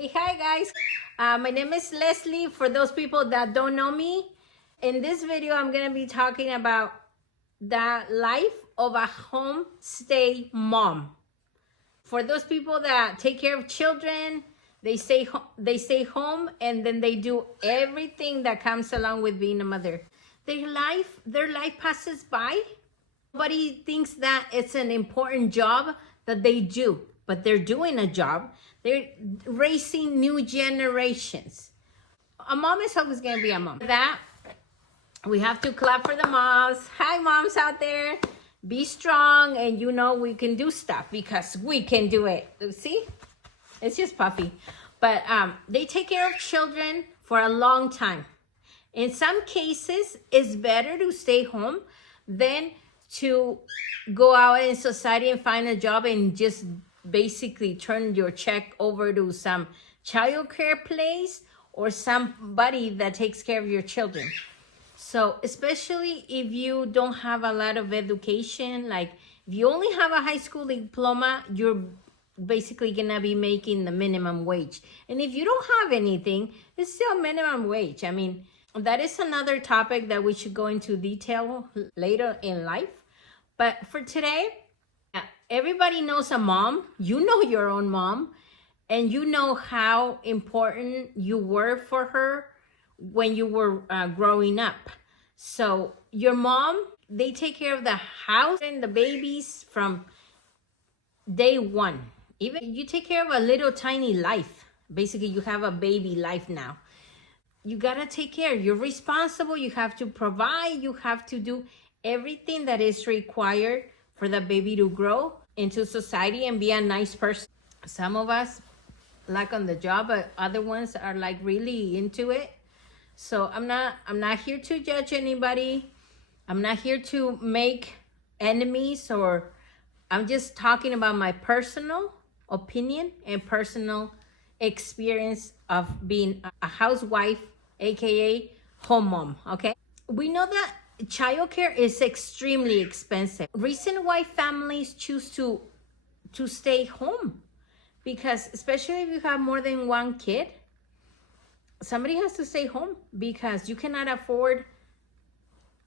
Hey, hi guys. My name is Leslie. For those people that don't know me, in this video, I'm going to be talking about the life of a homestay mom. For those people that take care of children, they stay home and then they do everything that comes along with being a mother. Their life passes by. Nobody thinks that it's an important job that they do, but they're doing a job. They're raising new generations. A mom is always going to be a mom. That we have to clap for the moms. Hi, moms out there. Be strong, and we can do stuff because we can do it. See, it's just puffy, but they take care of children for a long time. In some cases, it's better to stay home than to go out in society and find a job and just basically turn your check over to some childcare place or somebody that takes care of your children. So especially if you don't have a lot of education, like if you only have a high school diploma, you're basically gonna be making the minimum wage. And if you don't have anything, it's still minimum wage. I mean, that is another topic that we should go into detail later in life. But for today, everybody knows a mom. You know your own mom, and you know how important you were for her when you were growing up. So your mom, they take care of the house and the babies from day one. Even you take care of a little tiny life. Basically, you have a baby life now. You gotta take care. You're responsible. You have to provide. You have to do everything that is required for the baby to grow into society and be a nice person. Some of us lack on the job, but other ones are like really into it. So I'm not here to judge anybody. I'm not here to make enemies, or I'm just talking about my personal opinion and personal experience of being a housewife, aka home mom. Okay, we know that childcare is extremely expensive. Reason why families choose to stay home, because especially if you have more than one kid, somebody has to stay home because you cannot afford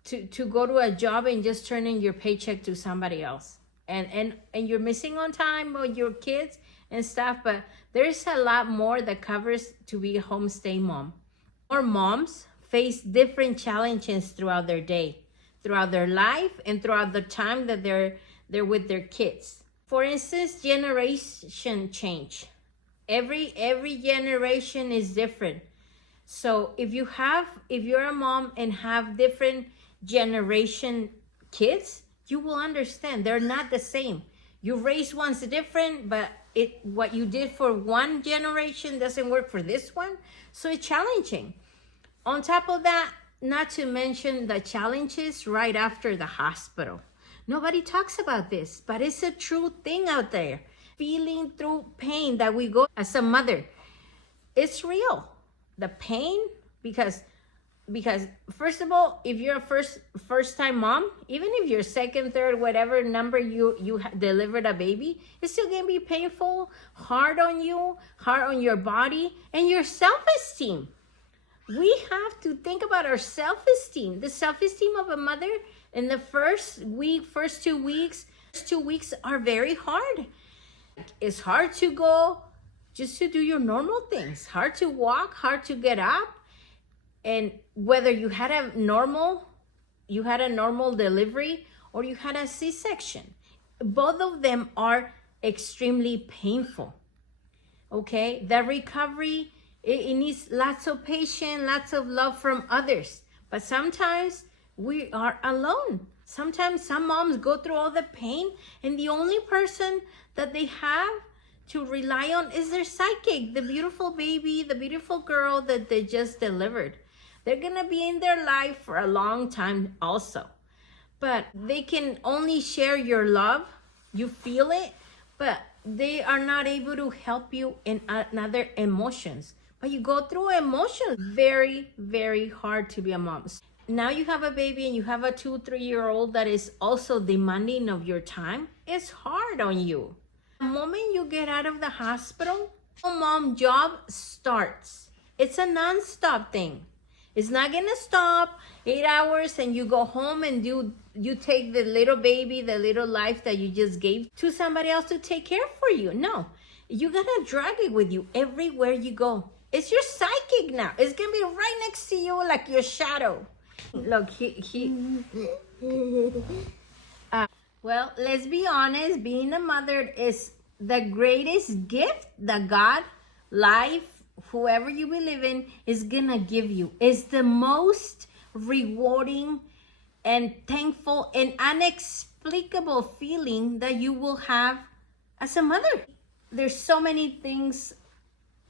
to go to a job and just turn in your paycheck to somebody else, and you're missing on time with your kids and stuff. But there's a lot more that covers to be a homestay mom. More moms face different challenges throughout their day, throughout their life, and throughout the time that they're with their kids. For instance, generation change. Every generation is different. So if you're a mom and have different generation kids, you will understand they're not the same. You raise one's different, but what you did for one generation doesn't work for this one. So it's challenging. On top of that, not to mention the challenges right after the hospital. Nobody talks about this, but it's a true thing out there. Feeling through pain that we go as a mother, it's real. The pain, because first of all, if you're a first time mom, even if you're second, third, whatever number you delivered a baby, it's still gonna be painful, hard on you, hard on your body and your self-esteem. We have to think about our self-esteem. The self-esteem of a mother in the first 2 weeks are very hard. It's hard to go just to do your normal things, hard to walk, hard to get up. And whether you had a normal delivery or you had a C-section, both of them are extremely painful. Okay, the recovery, it needs lots of patience, lots of love from others. But sometimes we are alone. Sometimes some moms go through all the pain and the only person that they have to rely on is their psychic, the beautiful baby, the beautiful girl that they just delivered. They're gonna be in their life for a long time also. But they can only share your love, you feel it, but they are not able to help you in other emotions. But you go through emotions. Very, very hard to be a mom. Now you have a baby and you have a 2-3-year-old that is also demanding of your time. It's hard on you. The moment you get out of the hospital, Mom job starts. It's a non-stop thing. It's not gonna stop 8 hours and you go home and you take the little baby, the little life that you just gave to somebody else to take care for you. No, you gotta drag it with you everywhere you go. It's your psychic now. It's gonna be right next to you like your shadow. Look, well, let's be honest, being a mother is the greatest gift that God, life, whoever you believe in, is gonna give you. It's the most rewarding and thankful and unexplicable feeling that you will have as a mother. There's so many things,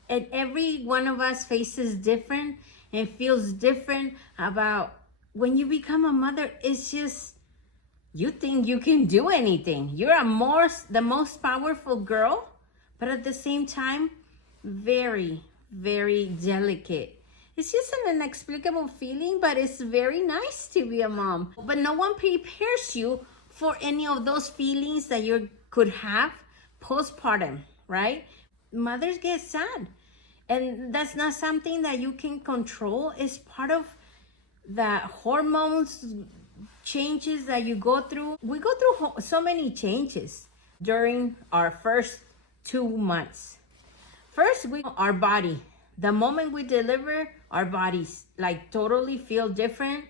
and every one of us faces different and feels different about when you become a mother. It's just, you think you can do anything. You're the most powerful girl, but at the same time, very, very delicate. It's just an inexplicable feeling, but it's very nice to be a mom. But no one prepares you for any of those feelings that you could have postpartum, right? Mothers get sad, and that's not something that you can control. It's part of the hormones changes that you go through. We go through so many changes during our first 2 months. First, our body. The moment we deliver, our bodies like totally feel different.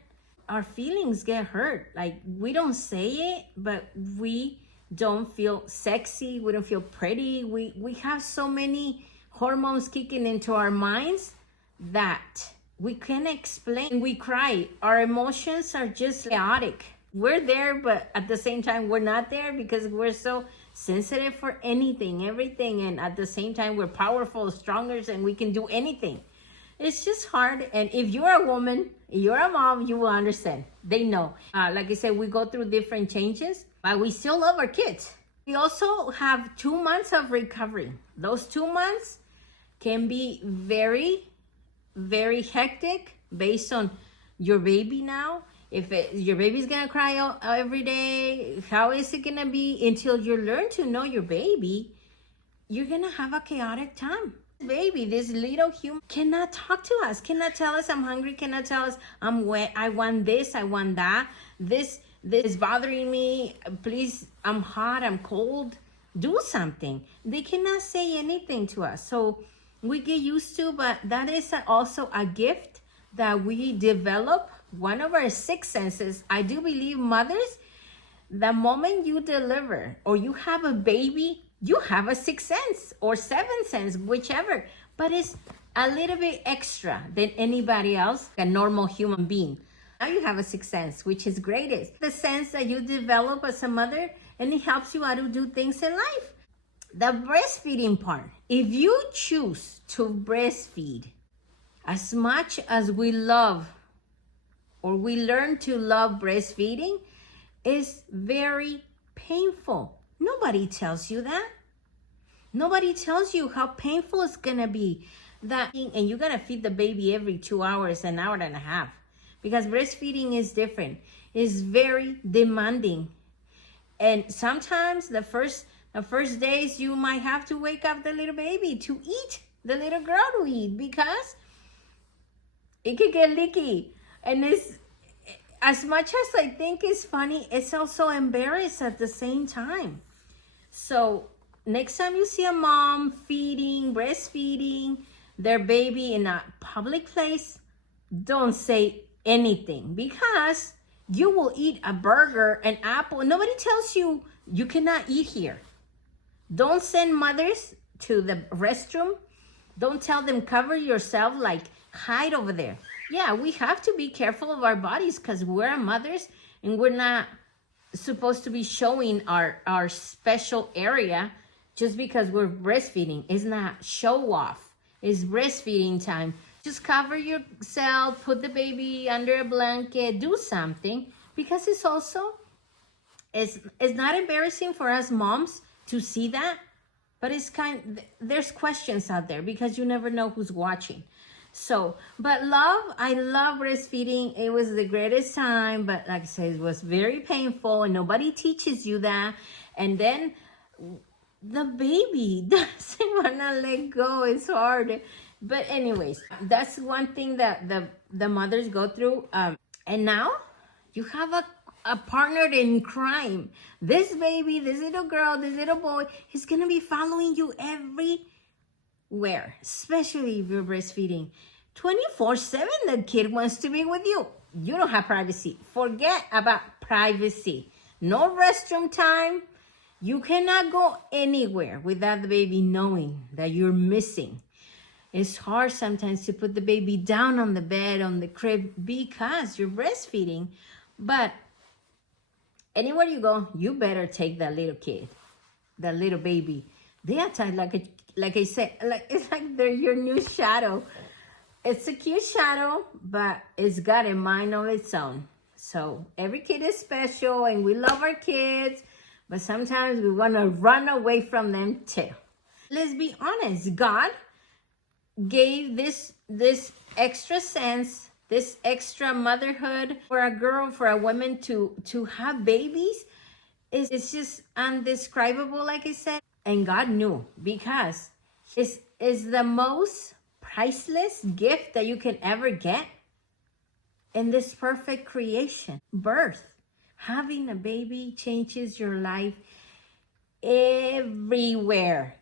Our feelings get hurt. Like, we don't say it, but we don't feel sexy. We don't feel pretty. We have so many hormones kicking into our minds that we can't explain. We cry. Our emotions are just chaotic. We're there, but at the same time, we're not there because we're so sensitive for anything, everything. And at the same time, we're powerful, stronger, and we can do anything. It's just hard. And if you're a woman, you're a mom, you will understand. They know. Like I said, we go through different changes, but we still love our kids. We also have 2 months of recovery. Those 2 months can be very, very hectic based on your baby now. If your baby's gonna cry every day, how is it gonna be until you learn to know your baby? You're gonna have a chaotic time. Baby, this little human cannot talk to us, cannot tell us I'm hungry, cannot tell us I'm wet, I want this, I want that, this is bothering me, please, I'm hot, I'm cold, do something. They cannot say anything to us. So we get used to, but that is also a gift that we develop. One of our 6 senses. I do believe mothers, the moment you deliver or you have a baby, you have a 6th sense or 7th sense, whichever, but it's a little bit extra than anybody else, a normal human being. Now you have a 6th sense, which is greatest. The sense that you develop as a mother, and it helps you out to do things in life. The breastfeeding part. If you choose to breastfeed, as much as we love or we learn to love breastfeeding, is very painful. Nobody tells you that. Nobody tells you how painful it's gonna be. And you gotta feed the baby every 2 hours, an hour and a half. Because breastfeeding is different. It's very demanding. And sometimes the first days you might have to wake up the little baby to eat, the little girl to eat, because it could get leaky. And it's, as much as I think it's funny, it's also embarrassing at the same time. So next time you see a mom breastfeeding their baby in a public place, don't say anything, because you will eat a burger, an apple. Nobody tells you you cannot eat here. Don't send mothers to the restroom. Don't tell them cover yourself, like hide over there. Yeah, we have to be careful of our bodies because we're mothers and we're not supposed to be showing our special area just because we're breastfeeding. It's not show off. It's breastfeeding time. Just cover yourself, put the baby under a blanket, do something, because it's not embarrassing for us moms to see that, but there's questions out there because you never know who's watching. So, but I love breastfeeding. It was the greatest time, but like I said, it was very painful and nobody teaches you that. And then the baby doesn't want to let go. It's hard. But anyways, that's one thing that the mothers go through. And now you have a partner in crime. This baby, this little girl, this little boy, he's going to be following you everywhere, especially if you're breastfeeding. 24/7, the kid wants to be with you. You don't have privacy. Forget about privacy. No restroom time. You cannot go anywhere without the baby knowing that you're missing. It's hard sometimes to put the baby down on the bed, on the crib, because you're breastfeeding. But anywhere you go, you better take that little kid, that little baby. They attack like I said, it's like they're your new shadow. It's a cute shadow, but it's got a mind of its own. So every kid is special, and we love our kids, but sometimes we want to run away from them too. Let's be honest. God gave this extra sense, this extra motherhood for a girl, for a woman to have babies. It's just undescribable, like I said. And God knew, because it's the most priceless gift that you can ever get in this perfect creation. Birth, having a baby changes your life everywhere.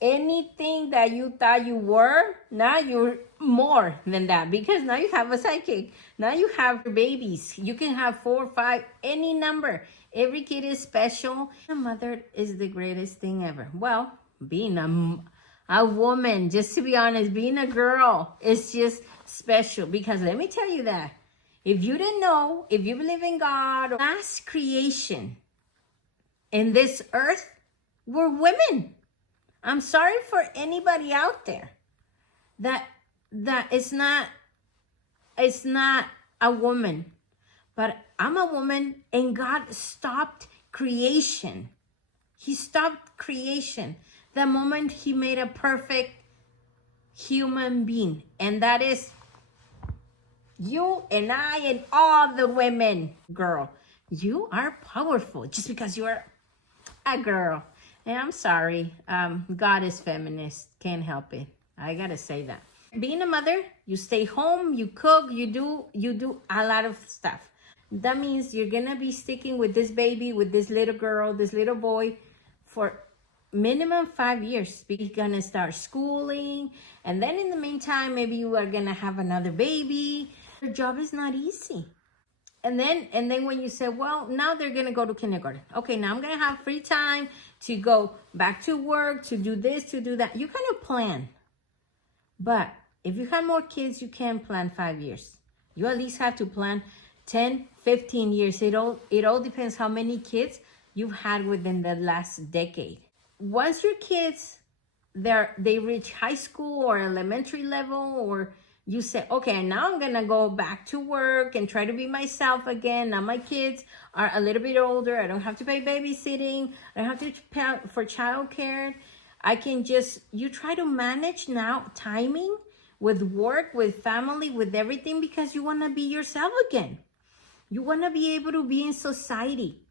Anything that you thought you were, now you're more than that, because now you have a sidekick. Now you have babies. You can have 4, 5, any number. Every kid is special. A mother is the greatest thing ever. Well, being a woman, just to be honest, being a girl is just special, because let me tell you that if you didn't know, if you believe in God, last creation in this earth were women. I'm sorry for anybody out there that it's not a woman, but I'm a woman, and God stopped creation. He stopped creation the moment he made a perfect human being, and that is you and I and all the women. Girl, you are powerful just because you are a girl. And I'm sorry, God is feminist. Can't help it. I gotta say that. Being a mother, you stay home, you cook, you do a lot of stuff. That means you're gonna be sticking with this baby, with this little girl, this little boy, for minimum 5 years. You're gonna start schooling, and then in the meantime, maybe you are gonna have another baby. Your job is not easy. And then when you say, well, now they're gonna go to kindergarten. Okay, now I'm gonna have free time to go back to work, to do this, to do that. You kind of plan. But if you have more kids, you can't plan 5 years. You at least have to plan 10, 15 years. It all depends how many kids you've had within the last decade. Once your kids, they reach high school or elementary level, or you say, okay, now I'm gonna go back to work and try to be myself again. Now my kids are a little bit older. I don't have to pay babysitting. I don't have to pay for childcare. I can just, you try to manage now timing with work, with family, with everything, because you wanna be yourself again. You wanna be able to be in society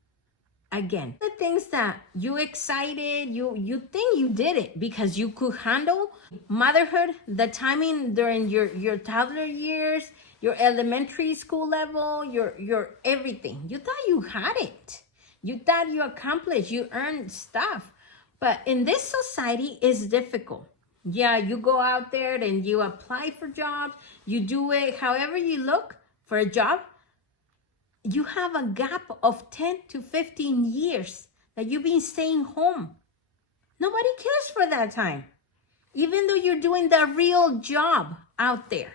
again. The things that you excited, you think you did it because you could handle motherhood, the timing during your toddler years, your elementary school level, your everything. You thought you had it. You thought you accomplished, you earned stuff. But in this society, it's difficult. Yeah, you go out there and you apply for jobs, you do it however you look for a job. You have a gap of 10 to 15 years that you've been staying home. Nobody cares for that time. Even though you're doing the real job out there.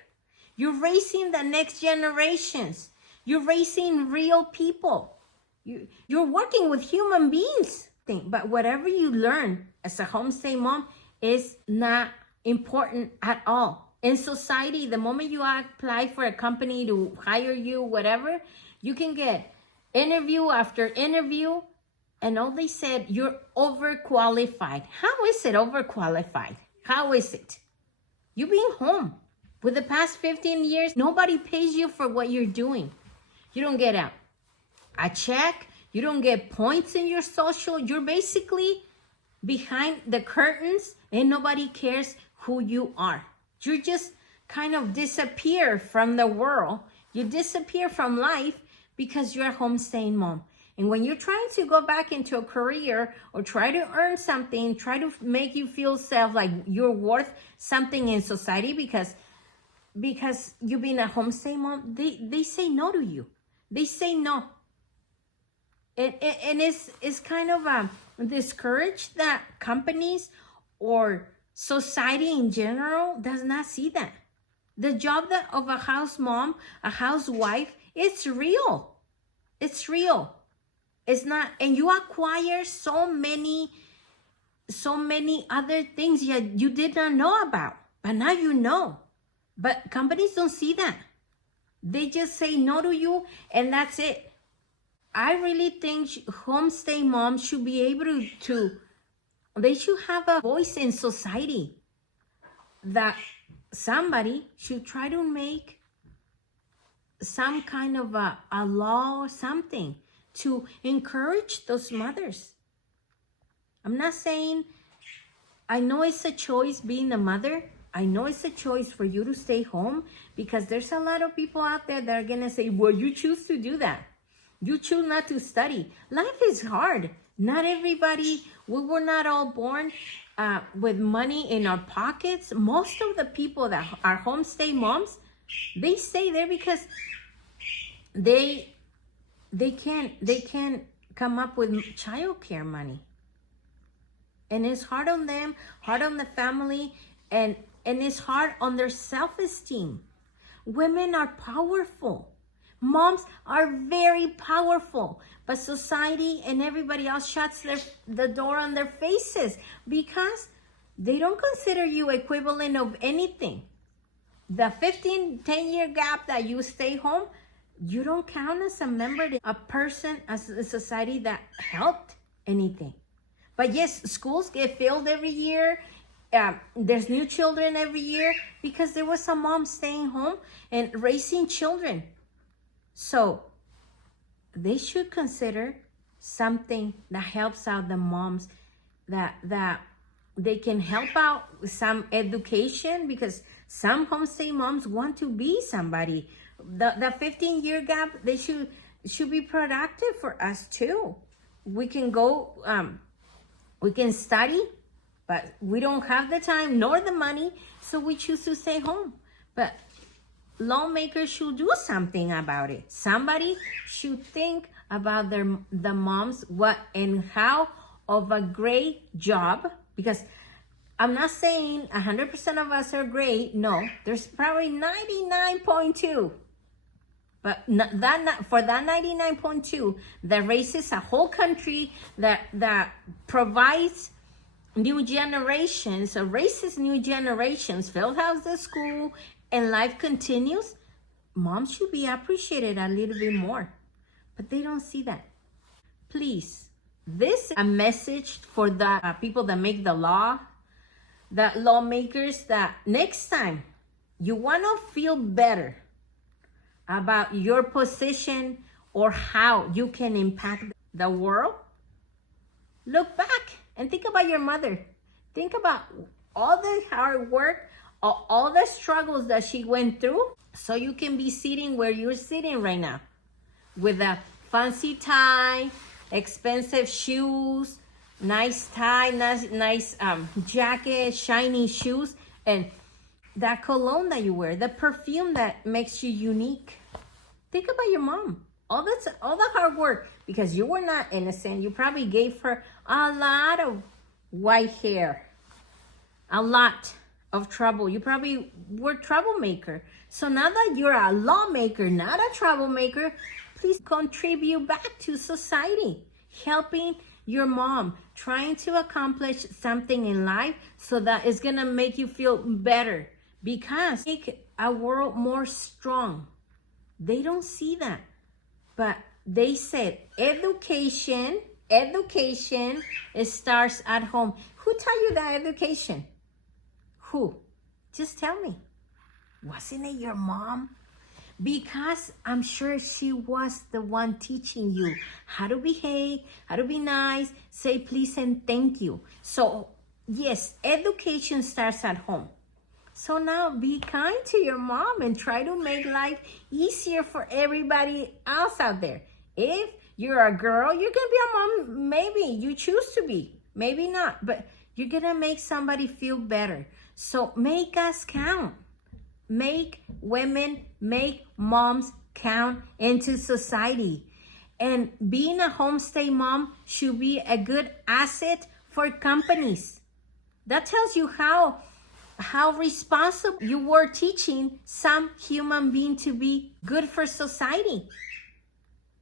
You're raising the next generations. You're raising real people. You're working with human beings. But whatever you learn as a homestay mom is not important at all. In society, the moment you apply for a company to hire you, whatever, you can get interview after interview, and all they said, you're overqualified. How is it overqualified? How is it? You being home. For the past 15 years, nobody pays you for what you're doing. You don't get a check. You don't get points in your social. You're basically behind the curtains and nobody cares who you are. You just kind of disappear from the world. You disappear from life because you're a homestaying mom. And when you're trying to go back into a career or try to earn something, try to make you feel like you're worth something in society because you've been a homestay mom, they say no to you. They say no. And it's kind of discouraged that companies or society in general does not see that. The job of a house mom, a housewife, it's real. It's real. It's not, and you acquire so many other things you did not know about, but now you know. But companies don't see that. They just say no to you, and that's it. I really think homestay moms should be able to, they should have a voice in society, that somebody should try to make some kind of a law or something to encourage those mothers. I'm not saying, I know it's a choice being a mother. I know it's a choice for you to stay home, because there's a lot of people out there that are going to say, well, you choose to do that. You choose not to study. Life is hard. Not everybody, we were not all born with money in our pockets. Most of the people that are homestay moms, they stay there because they can't come up with childcare money. And it's hard on them, hard on the family, and it's hard on their self-esteem. Women are powerful. Moms are very powerful, but society and everybody else shuts the door on their faces because they don't consider you equivalent of anything. The 10-year gap that you stay home, you don't count as a member, a person, as a society that helped anything. But yes, schools get filled every year. There's new children every year because there was some mom staying home and raising children. So they should consider something that helps out the moms, that they can help out with some education, because some homestay moms want to be somebody. The 15-year gap, they should be productive for us too. We can go, we can study, but we don't have the time nor the money, so we choose to stay home. But lawmakers should do something about it. Somebody should think about the moms, what and how of a great job, because I'm not saying 100% of us are great. No, there's probably 99.2. But for that 99.2 that raises a whole country, that provides new generations, or raises new generations, fill house the school, and life continues, moms should be appreciated a little bit more. But they don't see that. Please, this is a message for the people that make the law, the lawmakers, that next time you want to feel better about your position or how you can impact the world, look back and think about your mother. Think about all the hard work, all the struggles that she went through, so you can be sitting where you're sitting right now, with a fancy tie, expensive shoes, nice tie, nice jacket, shiny shoes, and that cologne that you wear, the perfume that makes you unique. Think about your mom. All the hard work, because you were not innocent. You probably gave her a lot of white hair, a lot of trouble. You probably were a troublemaker. So now that you're a lawmaker, not a troublemaker, please contribute back to society, helping your mom, trying to accomplish something in life so that it's gonna make you feel better, because make a world more strong. They don't see that. But they said education, it starts at home. Who taught you that education? Who? Just tell me. Wasn't it your mom? because I'm sure she was the one teaching you how to behave, how to be nice, say please and thank you. So yes, education starts at home. So now be kind to your mom and try to make life easier for everybody else out there. If you're a girl, you're gonna be a mom. Maybe you choose to be, maybe not, but you're gonna make somebody feel better. So make us count. Make women, make moms count into society. And being a homestay mom should be a good asset for companies. That tells you how responsible you were teaching some human being to be good for society.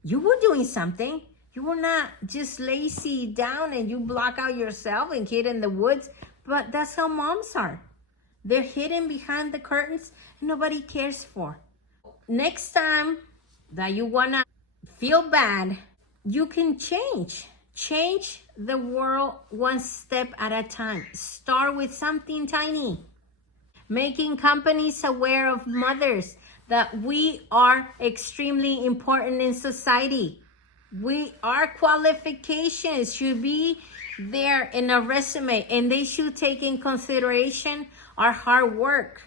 You were doing something. You were not just lazy down and you block out yourself and hid in the woods. But that's how moms are. They're hidden behind the curtains and nobody cares for. Next time that you wanna feel bad, you can change. Change the world one step at a time. Start with something tiny. Making companies aware of mothers that we are extremely important in society. Our qualifications should be there in a resume, and they should take in consideration our hard work,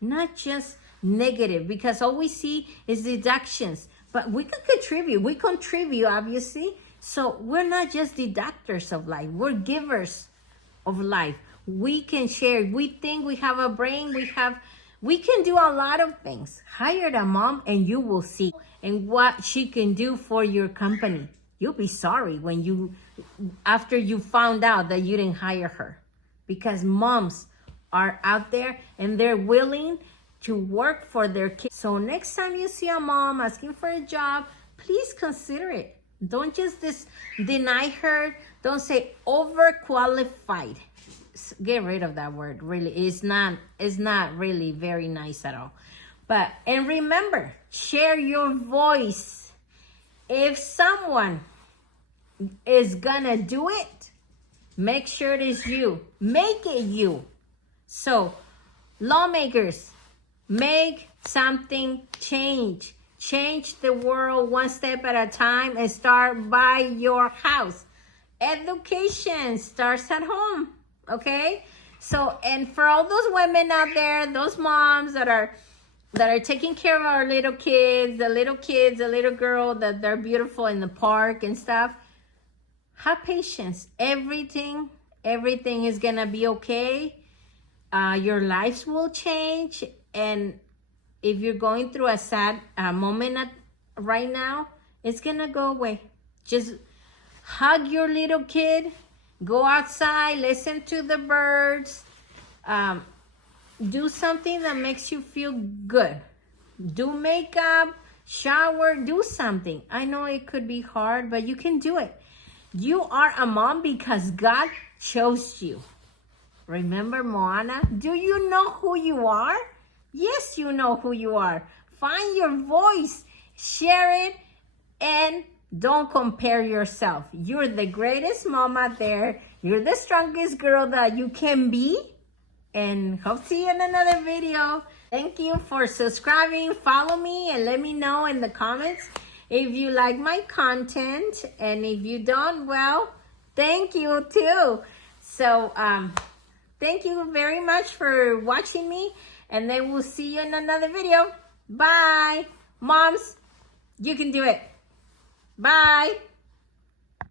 not just negative, because all we see is deductions. But we can contribute. We contribute, obviously. So we're not just deductors of life. We're givers of life. We can share. We think we have a brain. We can do a lot of things. Hire a mom and you will see and what she can do for your company. You'll be sorry after you found out that you didn't hire her, because moms are out there and they're willing to work for their kids. So next time you see a mom asking for a job, please consider it. Don't just deny her. Don't say overqualified. Get rid of that word. Really, it's not really very nice at all. And remember, share your voice. If someone is gonna do it, make sure it is you. Make it you. So lawmakers, make something change. Change the world one step at a time and start by your house. Education starts at home. Okay, so, and for all those women out there, those moms that are taking care of our little kids, the little girl that they're beautiful in the park and stuff, have patience. Everything is gonna be okay. Your lives will change, and if you're going through a sad moment right now, it's gonna go away. Just hug your little kid. Go outside, listen to the birds, do something that makes you feel good. Do makeup, shower, do something. I know it could be hard, but you can do it. You are a mom because God chose you. Remember Moana? Do you know who you are? Yes, you know who you are. Find your voice, share it, and don't compare yourself. You're the greatest mom out there. You're the strongest girl that you can be. And hope to see you in another video. Thank you for subscribing. Follow me and let me know in the comments if you like my content. And if you don't, well, thank you too. So thank you very much for watching me. And then we'll see you in another video. Bye. Moms, you can do it. Bye.